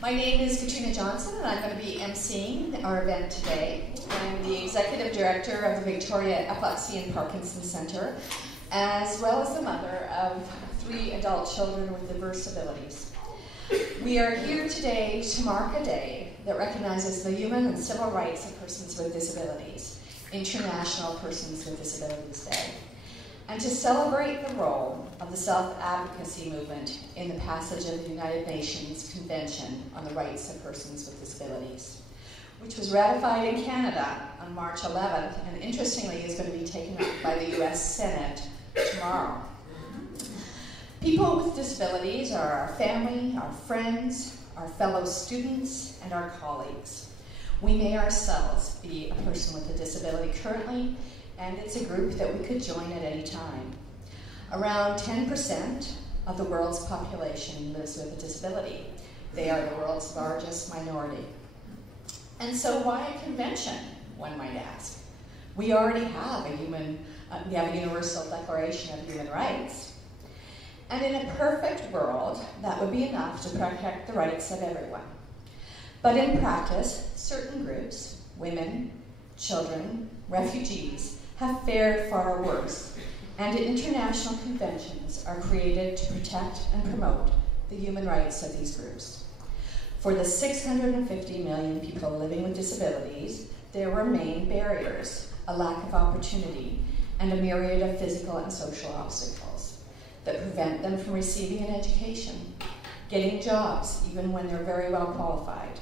My name is Katrina Johnson, and I'm going to be emceeing our event today. I'm the Executive Director of the Victoria Epilepsy and Parkinson's Centre, as well as the mother of 3 adult children with Diversabilities. We are here today to mark a day that recognizes the human and civil rights of persons with disabilities, International Persons with Disabilities Day, and to celebrate the role of the self-advocacy movement in the passage of the United Nations Convention on the Rights of Persons with Disabilities, which was ratified in Canada on March 11th, and interestingly is going to be taken up by the US Senate tomorrow. People with disabilities are our family, our friends, our fellow students, and our colleagues. We may ourselves be a person with a disability currently, and it's a group that we could join at any time. Around 10% of the world's population lives with a disability. They are the world's largest minority. And so why a convention, one might ask? We already have a Universal Declaration of Human Rights. And in a perfect world, that would be enough to protect the rights of everyone. But in practice, certain groups, women, children, refugees, have fared far worse, and international conventions are created to protect and promote the human rights of these groups. For the 650 million people living with disabilities, there remain barriers, a lack of opportunity, and a myriad of physical and social obstacles that prevent them from receiving an education, getting jobs even when they're very well qualified,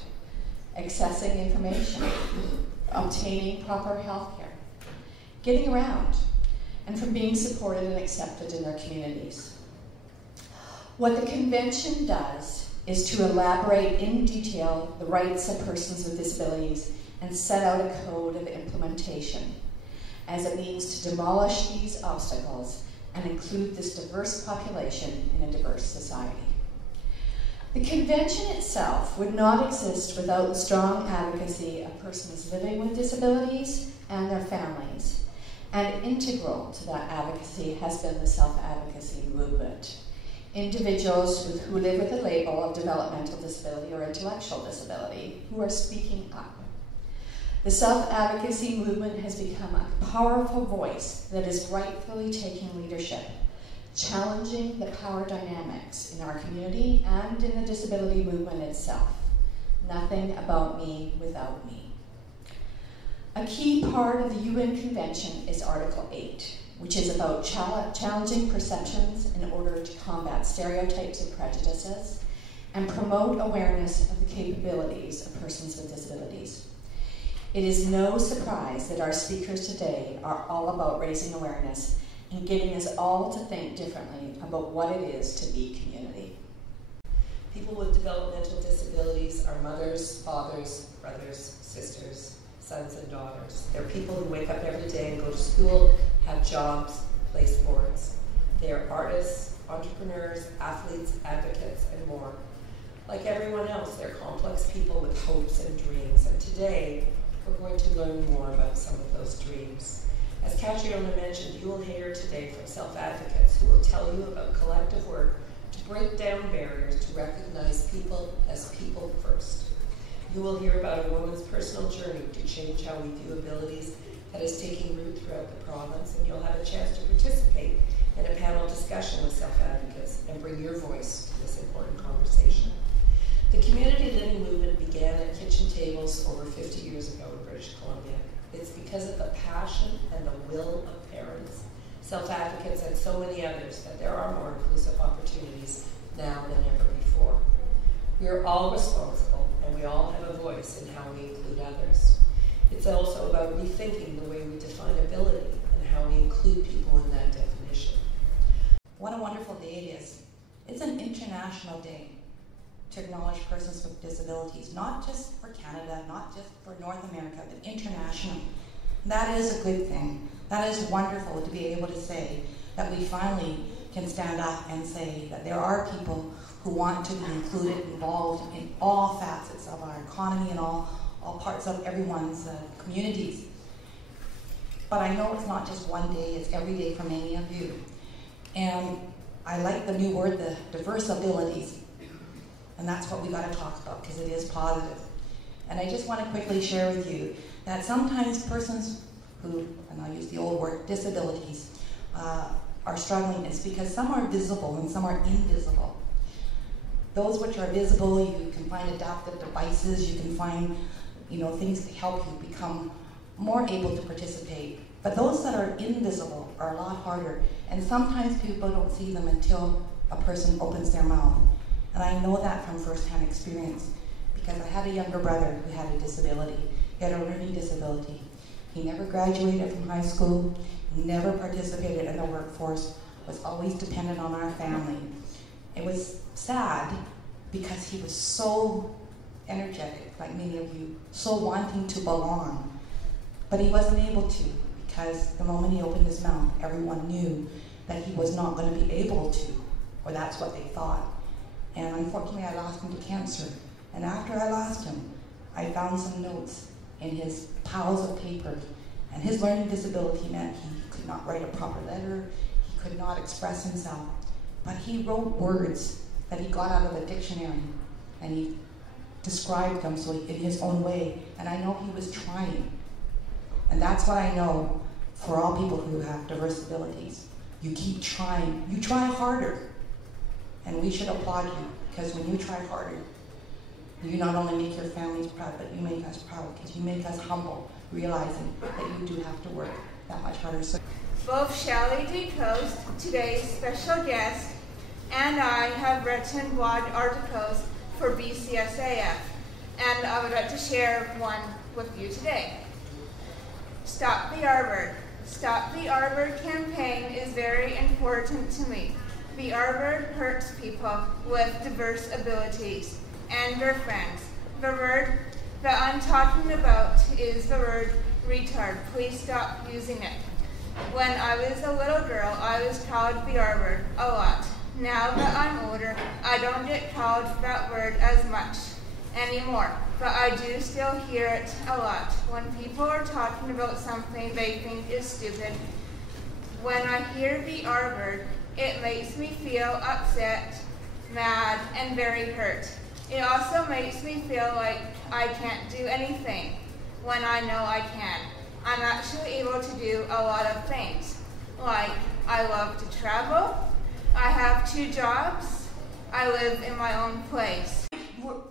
accessing information, obtaining proper health care, getting around, and from being supported and accepted in their communities. What the convention does is to elaborate in detail the rights of persons with disabilities and set out a code of implementation as a means to demolish these obstacles and include this diverse population in a diverse society. The convention itself would not exist without the strong advocacy of persons living with disabilities and their families. And integral to that advocacy has been the self-advocacy movement. Individuals who live with a label of developmental disability or intellectual disability who are speaking up. The self-advocacy movement has become a powerful voice that is rightfully taking leadership, challenging the power dynamics in our community and in the disability movement itself. Nothing about me without me. A key part of the UN Convention is Article 8, which is about challenging perceptions in order to combat stereotypes and prejudices and promote awareness of the capabilities of persons with disabilities. It is no surprise that our speakers today are all about raising awareness and getting us all to think differently about what it is to be community. People with developmental disabilities are mothers, fathers, brothers, sisters, sons and daughters. They're people who wake up every day and go to school, have jobs, play sports. They are artists, entrepreneurs, athletes, advocates, and more. Like everyone else, they're complex people with hopes and dreams, and today we're going to learn more about some of those dreams. As Catriona mentioned, you will hear today from self-advocates who will tell you about collective work to break down barriers to recognize people as people first. You will hear about a woman's personal journey to change how we view abilities that is taking root throughout the province, and you'll have a chance to participate in a panel discussion with self-advocates and bring your voice to this important conversation. The community living movement began at kitchen tables over 50 years ago in British Columbia. It's because of the passion and the will of parents, self-advocates, and so many others that there are more inclusive opportunities now than ever before. We are all responsible, and we all have a voice in how we include others. It's also about rethinking the way we define ability and how we include people in that definition. What a wonderful day it is. It's an international day to acknowledge persons with disabilities, not just for Canada, not just for North America, but internationally. That is a good thing. That is wonderful to be able to say that we finally can stand up and say that there are people who want to be included, involved in all facets of our economy and all parts of everyone's communities. But I know it's not just one day, it's every day for many of you. And I like the new word, the Diversabilities. And that's what we got to talk about, because it is positive. And I just want to quickly share with you that sometimes persons who, and I'll use the old word, disabilities, are struggling is because some are visible and some are invisible. Those which are visible, you can find adaptive devices, you can find things that help you become more able to participate. But those that are invisible are a lot harder, and sometimes people don't see them until a person opens their mouth. And I know that from first-hand experience, because I had a younger brother who had a disability. He had a learning disability. He never graduated from high school, never participated in the workforce, was always dependent on our family. It was sad because he was so energetic, like many of you, so wanting to belong. But he wasn't able to, because the moment he opened his mouth, everyone knew that he was not going to be able to, or that's what they thought. And unfortunately, I lost him to cancer. And after I lost him, I found some notes in his piles of paper. And his learning disability meant he could not write a proper letter, he could not express himself. But he wrote words that he got out of a dictionary, and he described them in his own way. And I know he was trying. And that's what I know for all people who have diverse abilities. You keep trying. You try harder. And we should applaud you, because when you try harder, you not only make your families proud, but you make us proud, because you make us humble, realizing that you do have to work that much harder. So both Shelley D. Coste, today's special guest, and I have written blog articles for BCSAF, and I would like to share one with you today. Stop the R-word. Stop the R-word campaign is very important to me. The R-word hurts people with diverse abilities and their friends. The word that I'm talking about is the word retard. Please stop using it. When I was a little girl, I was called the R-word a lot. Now that I'm older, I don't get called that word as much anymore, but I do still hear it a lot. When people are talking about something they think is stupid, when I hear the R-word, it makes me feel upset, mad, and very hurt. It also makes me feel like I can't do anything when I know I can. I'm actually able to do a lot of things. Like, I love to travel, I have 2 jobs, I live in my own place.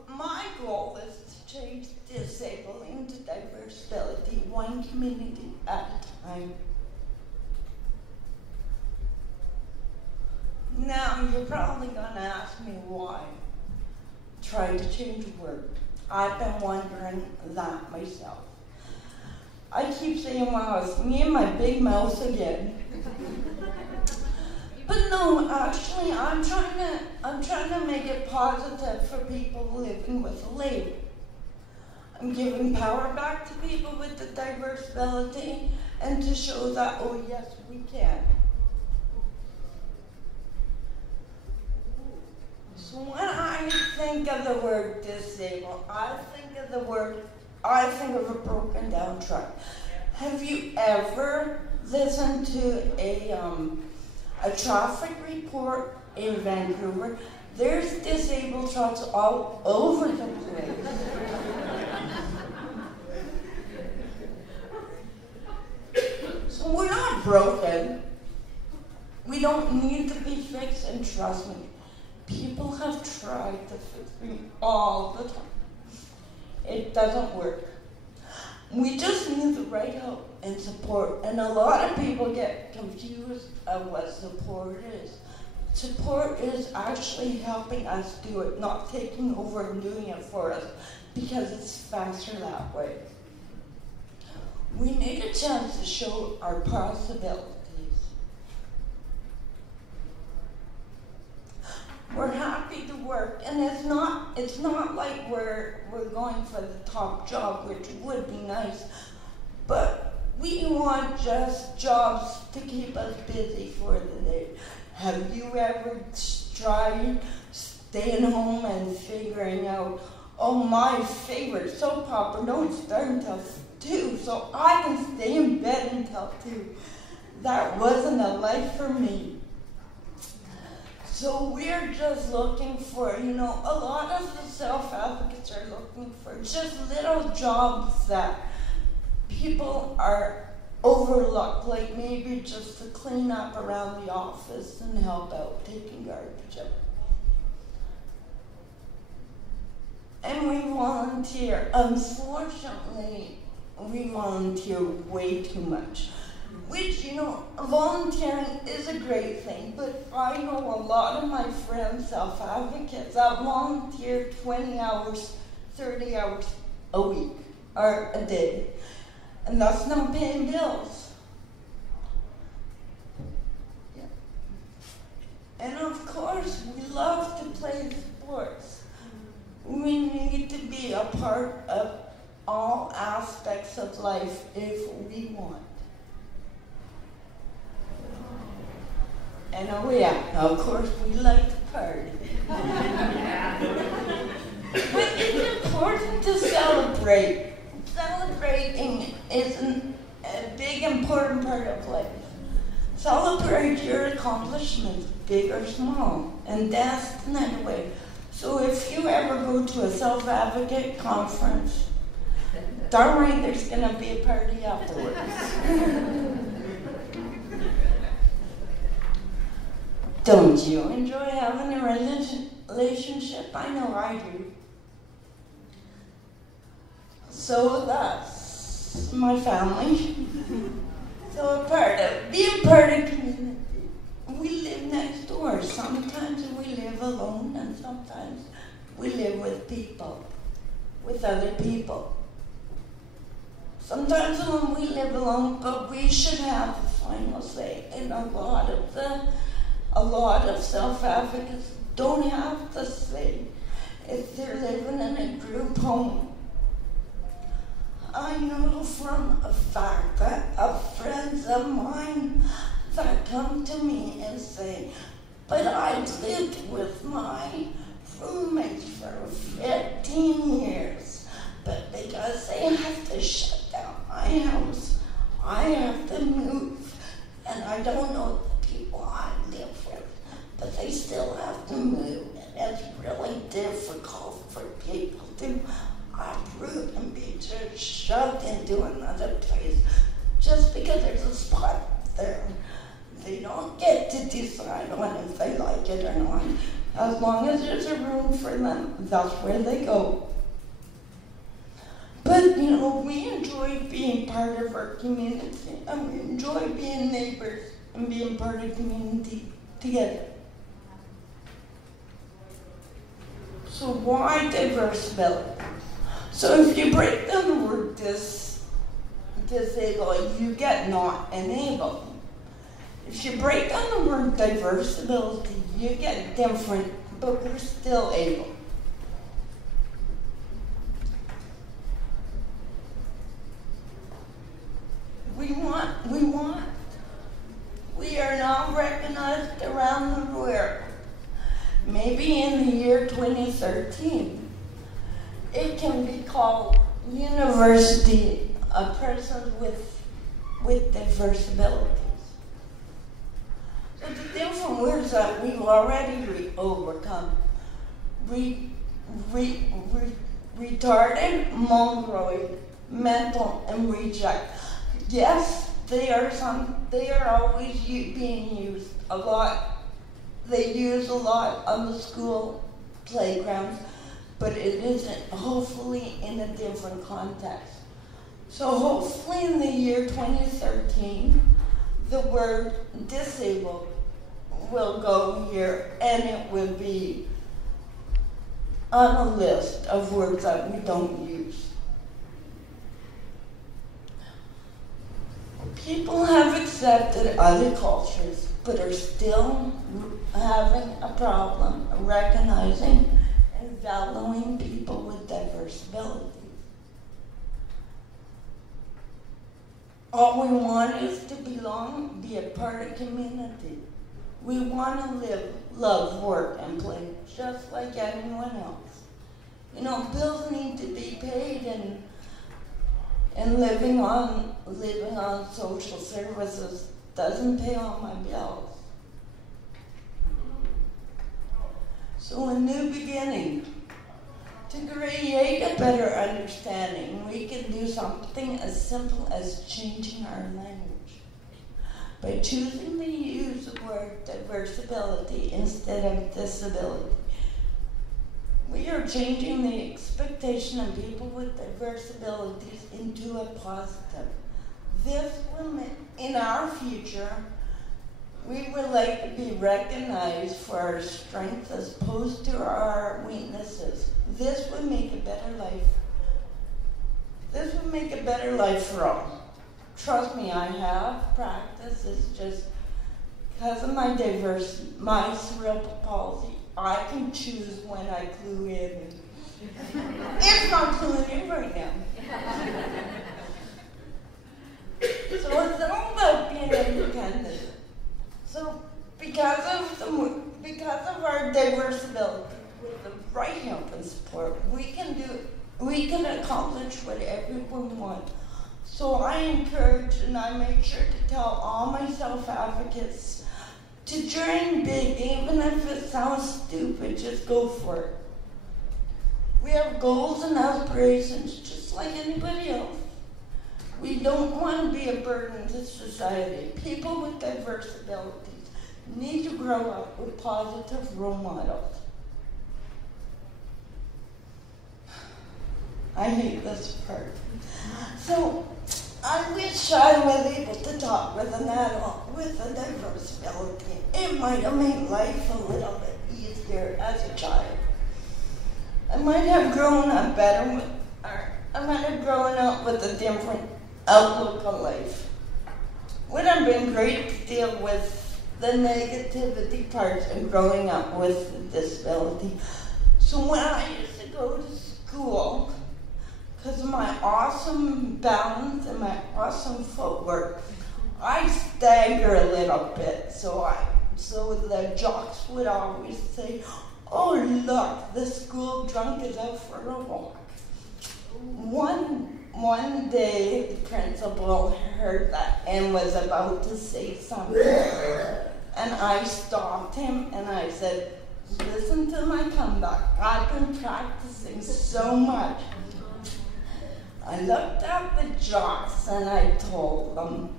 My goal is to change disabling to diversability, one community at a time. Now, you're probably going to ask me why. Try to change work. I've been wondering that myself. I keep saying, wow, it's me and my big mouth again. But no, actually, I'm trying to make it positive for people living with a label. I'm giving power back to people with the diversability and to show that, oh yes, we can. So when I think of the word disabled, I think of a broken down truck. Have you ever listened to a traffic report in Vancouver? There's disabled trucks all over the place. So we're not broken. We don't need to be fixed, and trust me, people have tried to fix me all the time. It doesn't work. We just need the right help and support. And a lot of people get confused of what support is. Support is actually helping us do it, not taking over and doing it for us, because it's faster that way. We need a chance to show our possibilities. We're happy to work, and it's not like we're going for the top job, which would be nice, but we want just jobs to keep us busy for the day. Have you ever tried staying home and figuring out, oh, my favorite soap opera don't start until 2, so I can stay in bed until 2. That wasn't a life for me. So we're just looking for, you know, a lot of the self-advocates are looking for just little jobs that people are overlooked, like maybe just to clean up around the office and help out taking garbage out. And we volunteer. Unfortunately, we volunteer way too much. Which, you know, volunteering is a great thing, but I know a lot of my friends, self-advocates, that volunteer 20 hours, 30 hours a week, or a day. And that's not paying bills. Yeah. And of course, we love to play sports. We need to be a part of all aspects of life if we want. And oh yeah, of course we like to party. But it's important to celebrate. Celebrating is a big important part of life. Celebrate your accomplishments, big or small, and dance the night away. So if you ever go to a self-advocate conference, darn right there's going to be a party afterwards. Don't you enjoy having a relationship? I know I do. So that's my family. So being part of community. We live next door. Sometimes we live alone and sometimes we live with people, with other people. Sometimes when we live alone, but we should have the final say. And a lot of self-advocates don't have the say if they're living in a group home. I know from a fact that friends of mine that come to me and say, but I've lived with my roommates for 15 years, but because they have to shut down my house, I have to move, and I don't know the people I live with, but they still have to move, and it's really difficult for people to uproot and be just shoved into another place just because there's a spot there. They don't get to decide on if they like it or not. As long as there's a room for them, that's where they go. But, you know, we enjoy being part of our community, and we enjoy being neighbors and being part of community together. So why diversability? So if you break down the word disable, you get not enabled. If you break down the word diversability, you get different, but we're still able. We are now recognized around the world. Maybe in the year 2013, it can be called University of Persons with Diversabilities. So the different words that we've already overcome. Retarded, mongoloid, mental, and reject. Yes, they are always being used a lot. They use a lot on the school playgrounds, but it isn't, hopefully, in a different context. So hopefully in the year 2013, the word disabled will go here, and it will be on a list of words that we don't use. People have accepted other cultures, but are still having a problem recognizing and valuing people with diverse abilities. All we want is to belong, be a part of community. We want to live, love, work, and play just like anyone else. You know, bills need to be paid, and living on social services doesn't pay all my bills. So a new beginning. To create a better understanding, we can do something as simple as changing our language. By choosing to use the word diversability instead of disability, we are changing the expectation of people with diversabilities into a positive. This will make, in our future, we would like to be recognized for our strengths as opposed to our weaknesses. This would make a better life. This would make a better life for all. Trust me, I have practice. It's just because of my cerebral palsy, I can choose when I clue in. It's not cluing in right now. So it's all about being independent. So because of our diversability, with the right help and support, we can accomplish whatever we want. So I encourage and I make sure to tell all my self-advocates to dream big, even if it sounds stupid, just go for it. We have goals and aspirations just like anybody else. We don't want to be a burden to society. People with diversabilities need to grow up with positive role models. I hate this part. So, I wish I was able to talk with an adult with a diversability. It might have made life a little bit easier as a child. I might have grown up better, I might have grown up with a different outlook on life. Would have been great to deal with the negativity parts of growing up with a disability. So when I used to go to school, because of my awesome balance and my awesome footwork, I stagger a little bit. So the jocks would always say, "Oh look, the school drunk is out for a walk." One day, the principal heard that and was about to say something. And I stopped him and I said, "Listen to my comeback. I've been practicing so much." I looked at the jocks and I told them,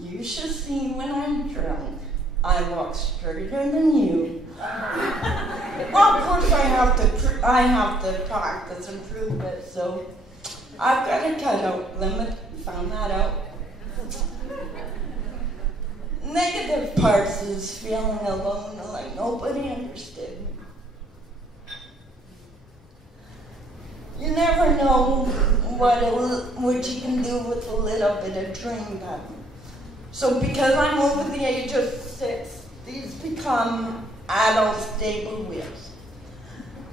"You should see when I'm drunk. I walk straighter than you." Well, of course, I have to practice and prove it, so I've got a cutout limit. Found that out. Negative parts is feeling alone, like nobody understood me. You never know what you can do with a little bit of dream time. So because I'm over the age of 6, these become adult stable wheels.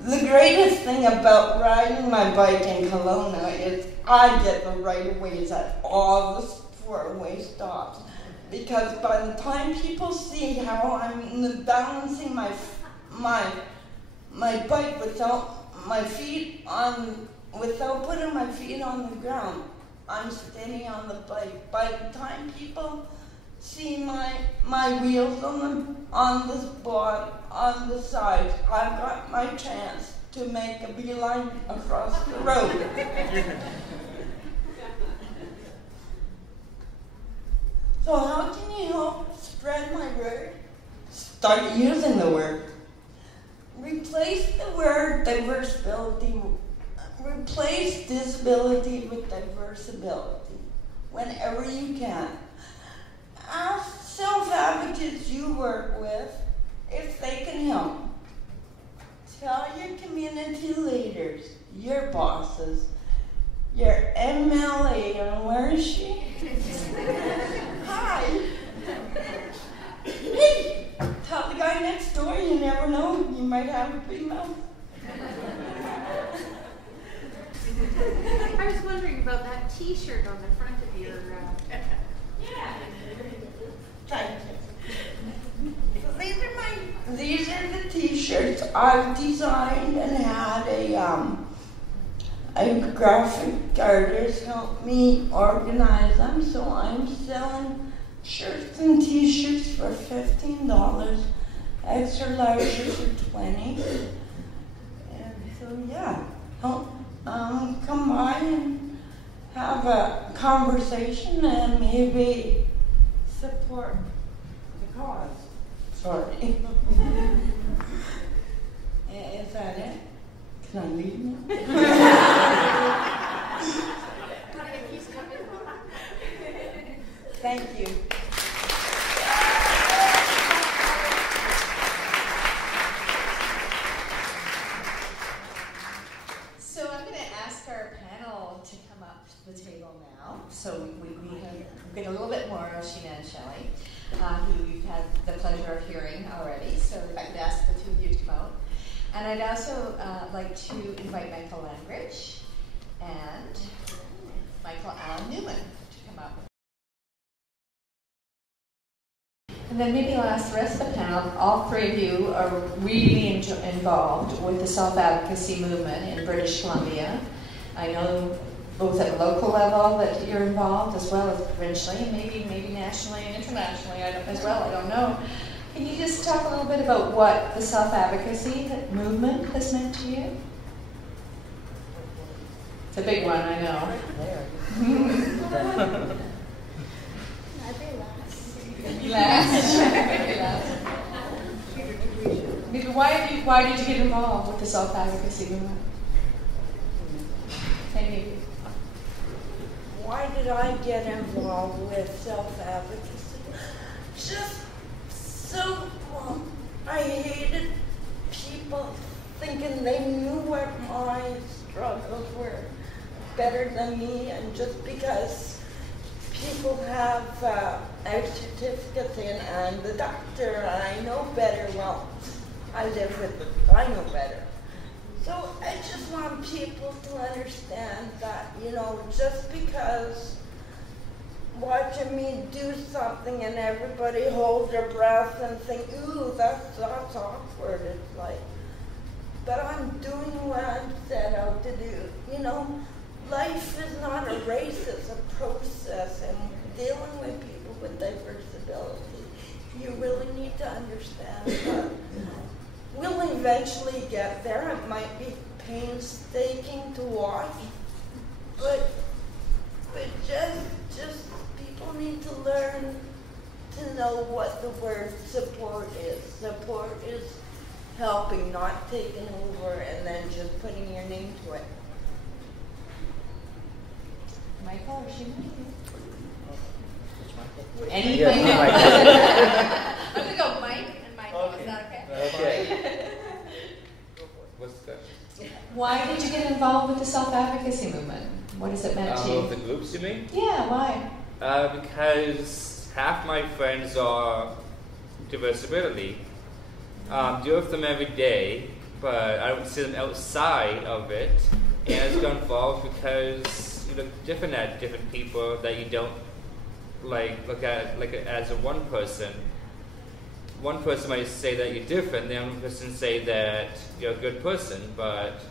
The greatest thing about riding my bike in Kelowna is I get the right of ways at all the 4-way stops. Because by the time people see how I'm balancing my bike without putting my feet on the ground, I'm standing on the bike. By the time people see my wheels on the sides, I've got my chance to make a beeline across the road. So how can you help spread my word? Start using the word. Replace the word diversability. Replace disability with diversability whenever you can. Ask self-advocates you work with if they can help. Tell your community leaders, your bosses, your MLA, and where is she? Hi. Hey, tell the guy next door, you never know, you might have a big mouth. I was wondering about that T-shirt on the front of your. Yeah. Thank you. So these are the T-shirts I've designed and had a graphic artist help me organize them. So I'm selling shirts and T-shirts for $15, extra louses are 20. And so yeah, come by and have a conversation and maybe support the cause. Sorry. Is that it? Can I leave now? Thank you. So I'm going to ask our panel to come up to the table now. So we get a little bit more of Sheenagh and Shelley, who you've had the pleasure of hearing already. So if I could ask the two of you to come out. And I'd also like to invite Michael Langridge and Michael Allen Newman to come up. And then maybe I'll ask the rest of the panel. All three of you are really involved with the self-advocacy movement in British Columbia. I know both at a local level that you're involved, as well as provincially, and maybe nationally and internationally as well. I don't know. Can you just talk a little bit about what the self-advocacy movement has meant to you? It's a big one, I know. Maybe last. Maybe why did you get involved with the self-advocacy movement? Maybe. Why did I get involved with self-advocacy? Just so I hated people thinking they knew what my struggles were better than me, and just because people have out certificates and I'm the doctor and I know better, well, I live with it, I know better. So I just want people to understand that, you know, just because watching me do something and everybody hold their breath and think, ooh, that's awkward. It's like, but I'm doing what I'm set out to do. You know, life is not a race, it's a process, and dealing with people with diversability, you really need to understand that we'll eventually get there. It might be painstaking to watch, but just people need to learn to know what the word support is. Support is helping, not taking over and then just putting your name to it. Michael or Sheenagh? Anything? Yeah, I'm going to go Mike and Michael. Okay. Is that okay? Okay. What's the question? Why did you get involved with the self-advocacy movement? What has it meant to you? The groups, you mean? Yeah, why? Because half my friends are Diversability. Deal with them every day, but I don't see them outside of it. And it's got involved because you look different at different people that you don't look at as a one person. One person might say that you're different, the other person say that you're a good person, but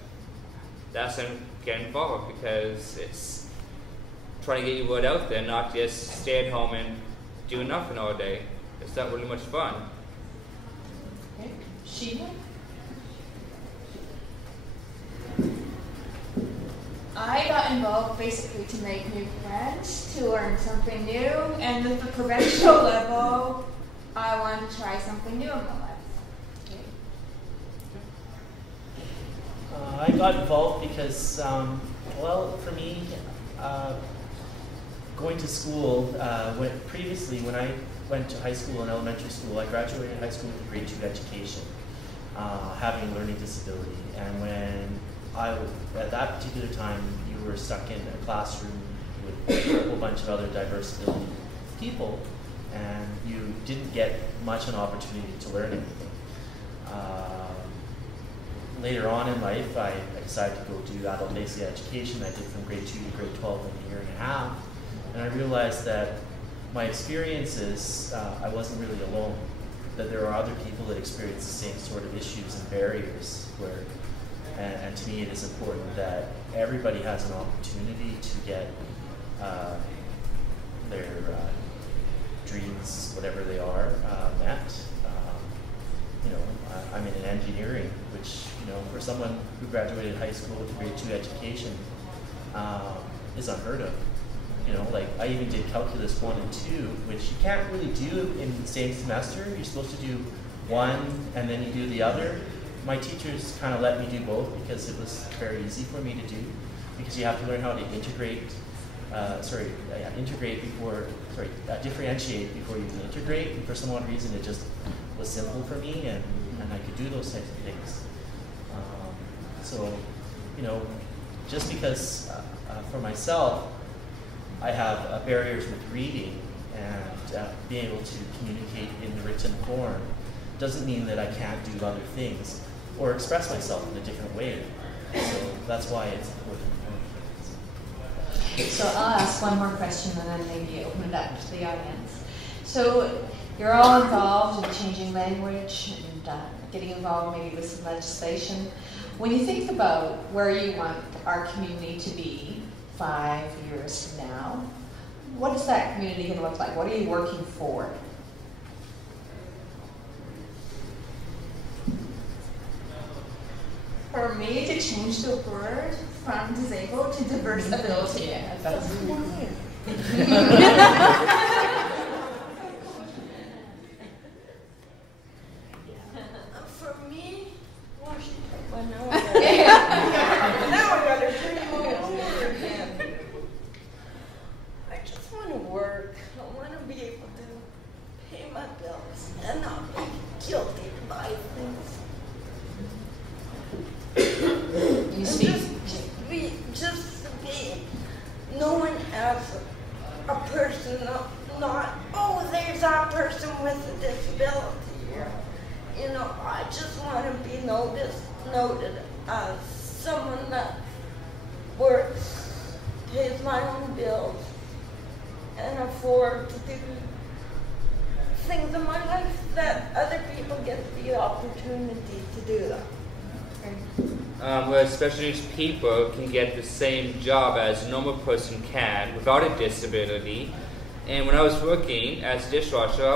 that's when get involved because it's trying to get your word out there, not just stay at home and do nothing all day. It's not really much fun. Okay. Sheenagh? I got involved basically to make new friends, to learn something new, and at the provincial level, I wanted to try something new in my life. I got involved because, well, for me, going to school, when I went to high school and elementary school, I graduated high school with a grade 2 education, having a learning disability. And when at that particular time, you were stuck in a classroom with a whole bunch of other diversability people, and you didn't get much an opportunity to learn anything. Later on in life, I decided to go do adult basic education. I did from grade 2 to grade 12 in a year and a half, and I realized that my experiences, I wasn't really alone, that there are other people that experience the same sort of issues and barriers and to me it is important that everybody has an opportunity to get their dreams, whatever they are, met. I'm in engineering, which, for someone who graduated high school with a grade 2 education, is unheard of. Like I even did calculus 1 and 2, which you can't really do in the same semester. You're supposed to do one and then you do the other. My teachers kind of let me do both because it was very easy for me to do, because you have to learn how to differentiate before you can integrate. And for some odd reason, it just was simple for me, and I could do those types of things. So, just because for myself, I have barriers with reading and being able to communicate in the written form, doesn't mean that I can't do other things or express myself in a different way. So that's why it's important. So I'll ask one more question and then maybe open it up to the audience. So you're all involved in changing language and getting involved maybe with some legislation. When you think about where you want our community to be 5 years from now, what is that community going to look like? What are you working for? For me, to change the word from disabled to diversability. Yeah, that's For me, Now I gotta bring my over again. I just want to work. I want to be able to pay my bills and not be guilty to buy things. You speak. Just to be known as a person, not, oh, there's that person with a disability. I just want to be noted as someone that works, pays my own bills, and afford to do things in my life that other people get the opportunity to do that. Where special needs people can get the same job as a normal person can without a disability. And when I was working as a dishwasher,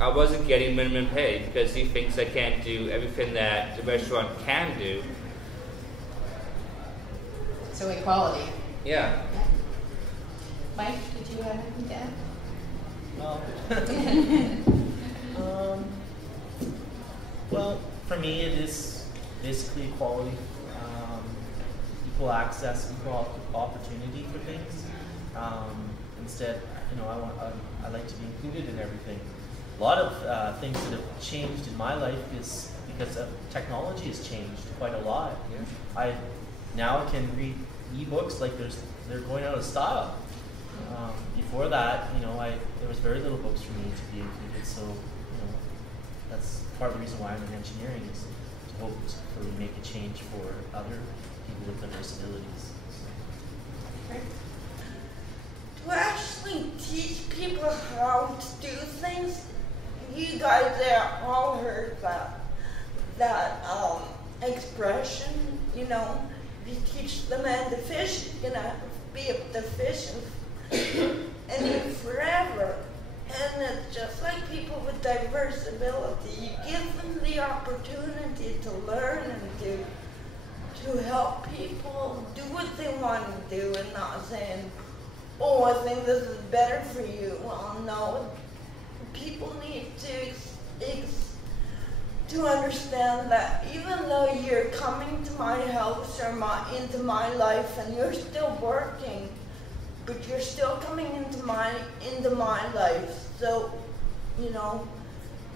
I wasn't getting minimum pay because he thinks I can't do everything that the restaurant can do. So equality. Yeah. Mike, did you have anything to add? Well, for me, it is basically equality, equal access, equal opportunity for things. Instead, I like to be included in everything. A lot of things that have changed in my life is because technology has changed quite a lot. Now I can read e-books like they're going out of style. Before that, there was very little books for me to be included. So, that's part of the reason why I'm in engineering, is to hope to really make a change for other people with disabilities. To actually teach people how to do things, you guys there all heard that expression, you teach the man to fish, you're gonna be able to fish and eat forever. And it's just like people with diversability. You give them the opportunity to learn and to help people do what they want to do, and not saying, oh, I think this is better for you. Well, no. People need to understand that even though you're coming to my house or into my life and you're still working, but you're still coming into my life. So,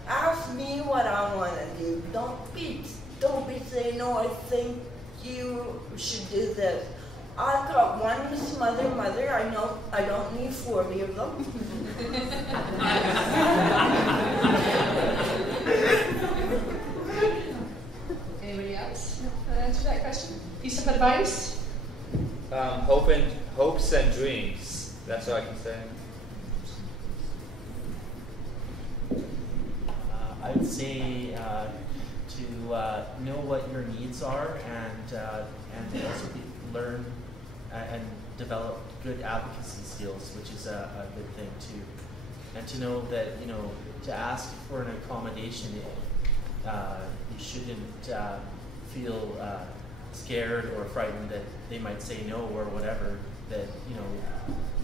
ask me what I want to do. Don't be saying, no, I think you should do this. I've got one mother. I know I don't need 40 of them. Anybody else answer that question? Piece of advice? Hopes and dreams. That's all I can say. I would say to know what your needs are, and to also learn and develop good advocacy skills, which is a good thing too. And to know that to ask for an accommodation you shouldn't feel scared or frightened that they might say no or whatever, that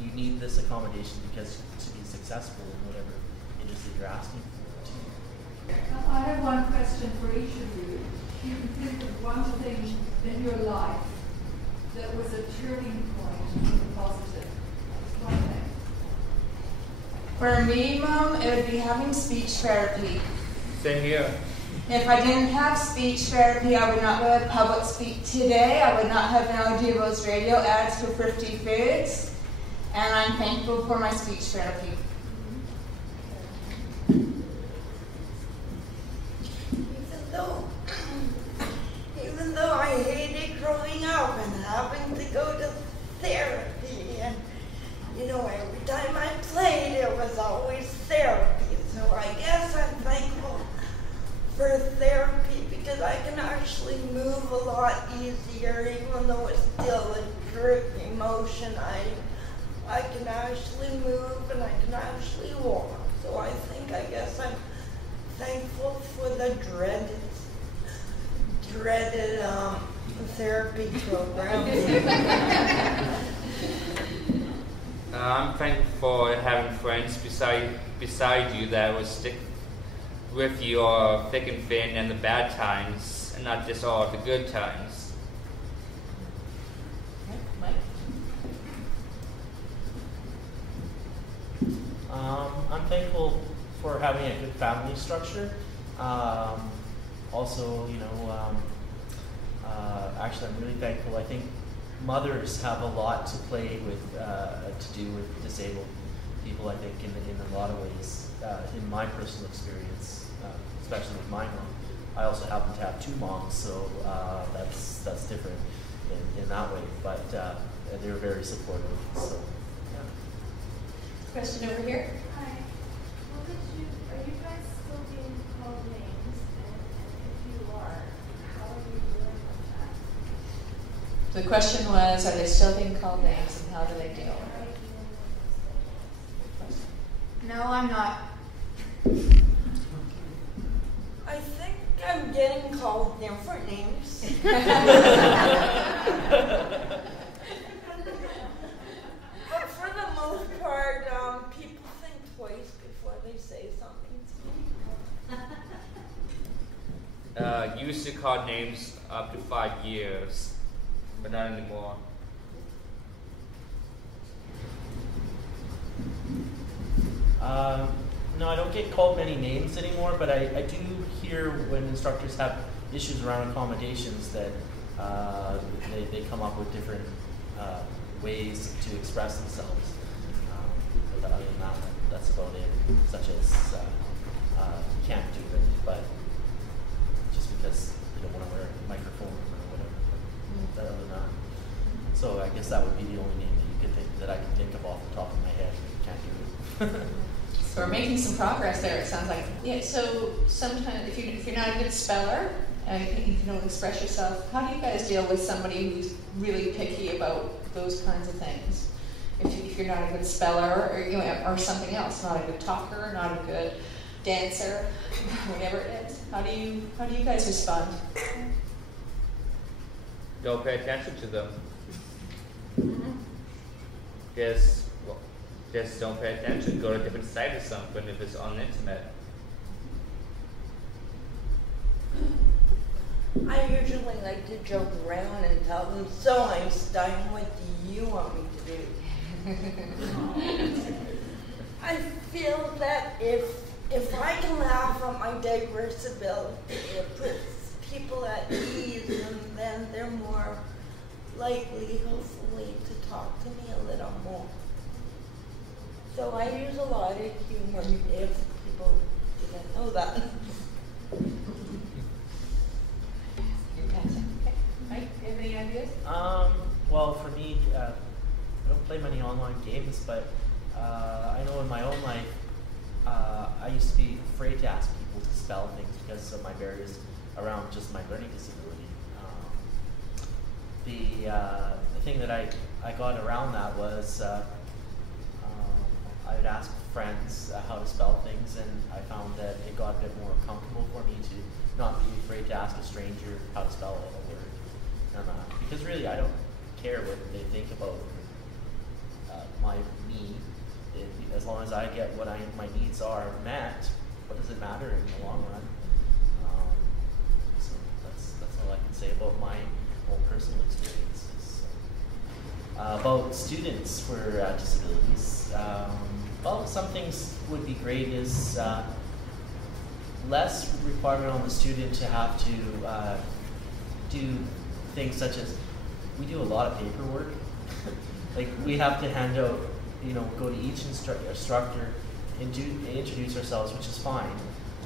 you need this accommodation because to be successful in whatever industry you're asking for. I have one question for each of you. If you can think of one thing in your life that was a turning point for the positive. One thing. For me, Mom, it would be having speech therapy. Same here. If I didn't have speech therapy, I would not be able to public speak today. I would not have now do those radio ads for 50 foods. And I'm thankful for my speech therapy. Even though I hated growing up and having to go to therapy, and every time I played, it was always therapy. So I guess I'm thankful for therapy because I can actually move a lot easier, even though it's still a group emotion. I can actually move and I can actually walk. So I guess I'm thankful for the dreaded therapy program. I'm thankful for having friends beside you that will stick with you all thick and thin and the bad times, and not just all the good times. Mike? I'm thankful for having a good family structure. Also, actually, I'm really thankful. I think mothers have a lot to play with, to do with disabled people. I think in a lot of ways, in my personal experience, especially with my mom. I also happen to have two moms, so that's different in that way. But they were very supportive. So, yeah. Question over here. Hi. Are you guys still being called names? And if you are, how are you dealing with that? The question was, are they still being called names and how do they deal with it? No, I'm not. I think I'm getting called different names. But for the most part, people think twice before they say something to me. Used to call names up to 5 years, but not anymore. No, I don't get called many names anymore, but I do hear when instructors have issues around accommodations that they come up with different ways to express themselves. But other than that, that's about it, such as can't do it, but just because they don't want to wear a microphone or whatever. But other than that. So I guess that would be the only name that you could think that I can think of off the top of my head. Can't do it. So we're making some progress there, it sounds like. Yeah, so sometimes if you're not a good speller, if you don't express yourself, how do you guys deal with somebody who's really picky about those kinds of things? If you're not a good speller or something else, not a good talker, not a good dancer, whatever it is, how do you guys respond? Don't pay attention to them. Just don't pay attention. Go to a different site or something if it's on the internet. I usually like to joke around and tell them, so Einstein, what do you want me to do? I feel that if I can laugh at my diversability, it puts people at ease, and then they're more likely, hopefully, to talk to me a little more. So I use a lot of humor if people didn't know that. Mike, do you have any ideas? Well, for me, I don't play many online games, but I know in my own life, I used to be afraid to ask people to spell things because of my barriers around just my learning disability. The thing that I got around that was I would ask friends how to spell things, and I found that it got a bit more comfortable for me to not be afraid to ask a stranger how to spell a word. Because really, I don't care what they think about me. As long as I get what my needs are met, what does it matter in the long run? So that's all I can say about my own personal experiences. About students for disabilities, well, some things would be great is less requirement on the student to have to do things such as, we do a lot of paperwork. Like, we have to hand out, go to each instructor and introduce ourselves, which is fine.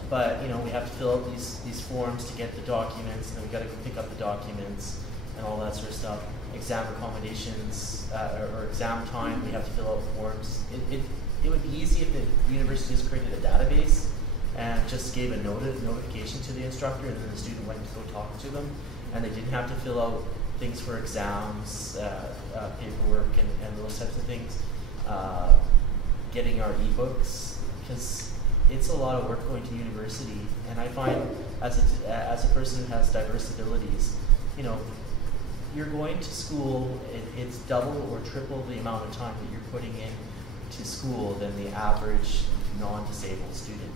But, we have to fill out these forms to get the documents, and then we got to pick up the documents and all that sort of stuff. Exam accommodations or exam time, we have to fill out forms. It would be easy if the university just created a database and just gave a notification to the instructor, and then the student went to go talk to them, and they didn't have to fill out things for exams, paperwork, and those types of things. Getting our ebooks, because it's a lot of work going to university, and I find as a person who has diversabilities, you're going to school, it's double or triple the amount of time that you're putting in to school than the average non-disabled student,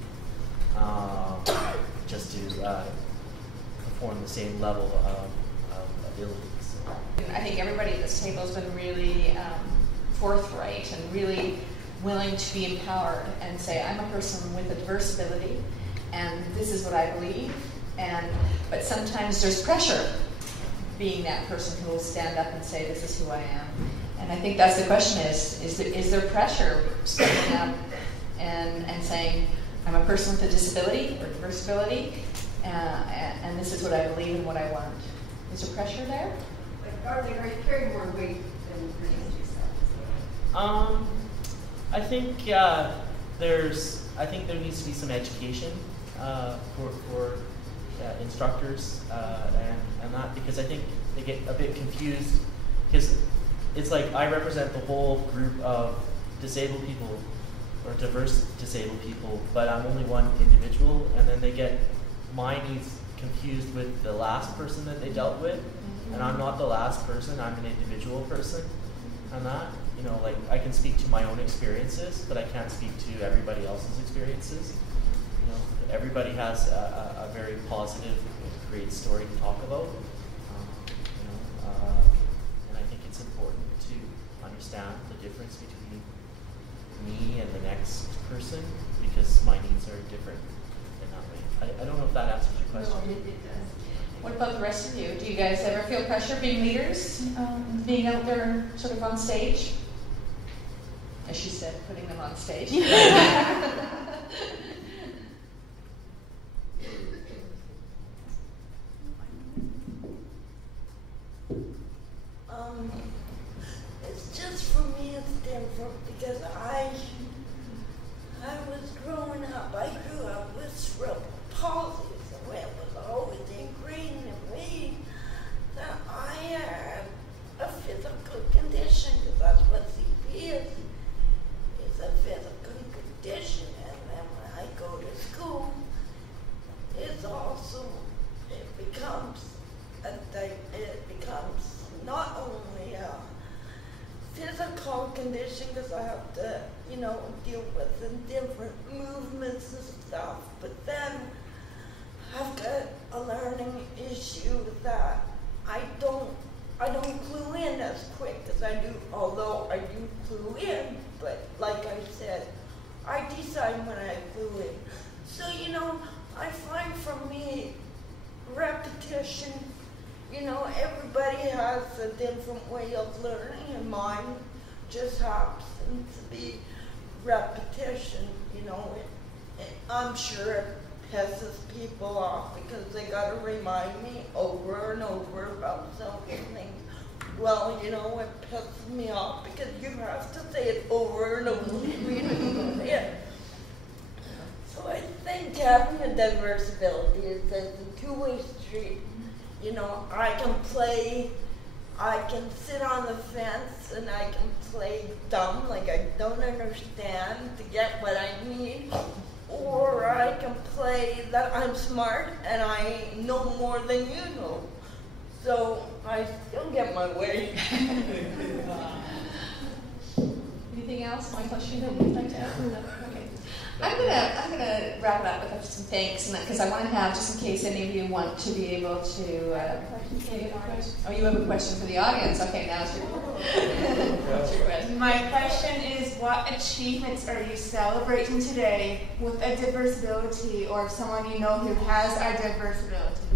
just to perform the same level of abilities. I think everybody at this table has been really forthright and really willing to be empowered and say, I'm a person with a diverse ability, and this is what I believe. But sometimes there's pressure being that person who will stand up and say, this is who I am. And I think that's the question is there pressure standing up and saying, I'm a person with a disability or diverse ability, and this is what I believe and what I want. Is there pressure there? Are you carrying more weight than presenting yourself? I think there needs to be some education for instructors and that, because I think they get a bit confused, because it's like I represent the whole group of disabled people or diverse disabled people, but I'm only one individual, and then they get my needs confused with the last person that they dealt with, and I'm not the last person, I'm an individual person. I'm not, like I can speak to my own experiences, but I can't speak to everybody else's experiences. Everybody has a very positive, great story to talk about. And I think it's important to understand the difference between me and the next person, because my needs are different in that way. I don't know if that answers your question. No, it does. What about the rest of you? Do you guys ever feel pressure being leaders, being out there sort of on stage? As she said, putting them on stage. It's just, for me, it's different because I was growing up, I grew up with cerebral palsy, so it was always ingrained in me that I had a physical condition, because that's what CP is. It's a physical condition, and then when I go to school, it's also, it becomes not only a physical condition, because I have to, deal with the different movements and stuff, but then I've got a learning issue that I don't clue in as quick as I do, although I do clue in, but like I said, I decide when I clue in. So, I find for me, repetition, everybody has a different way of learning, and mine just happens to be repetition, I'm sure it pisses people off because they gotta remind me over and over about something. Well, it pisses me off because you have to say it over and over. Yeah. So I think having a diversability is a two-way street. I can play I can sit on the fence and I can play dumb, like I don't understand to get what I need. Or I can play that I'm smart and I know more than you know. So I still get my way. Anything else? My question that you'd like to ask? No? Okay. I'm gonna wrap it up with some thanks, because I want to have, just in case any of you want to be able to. Oh, you have a question for the audience. Okay, now it's your question. My question is, what achievements are you celebrating today with a diversability or someone you know who has a diversability?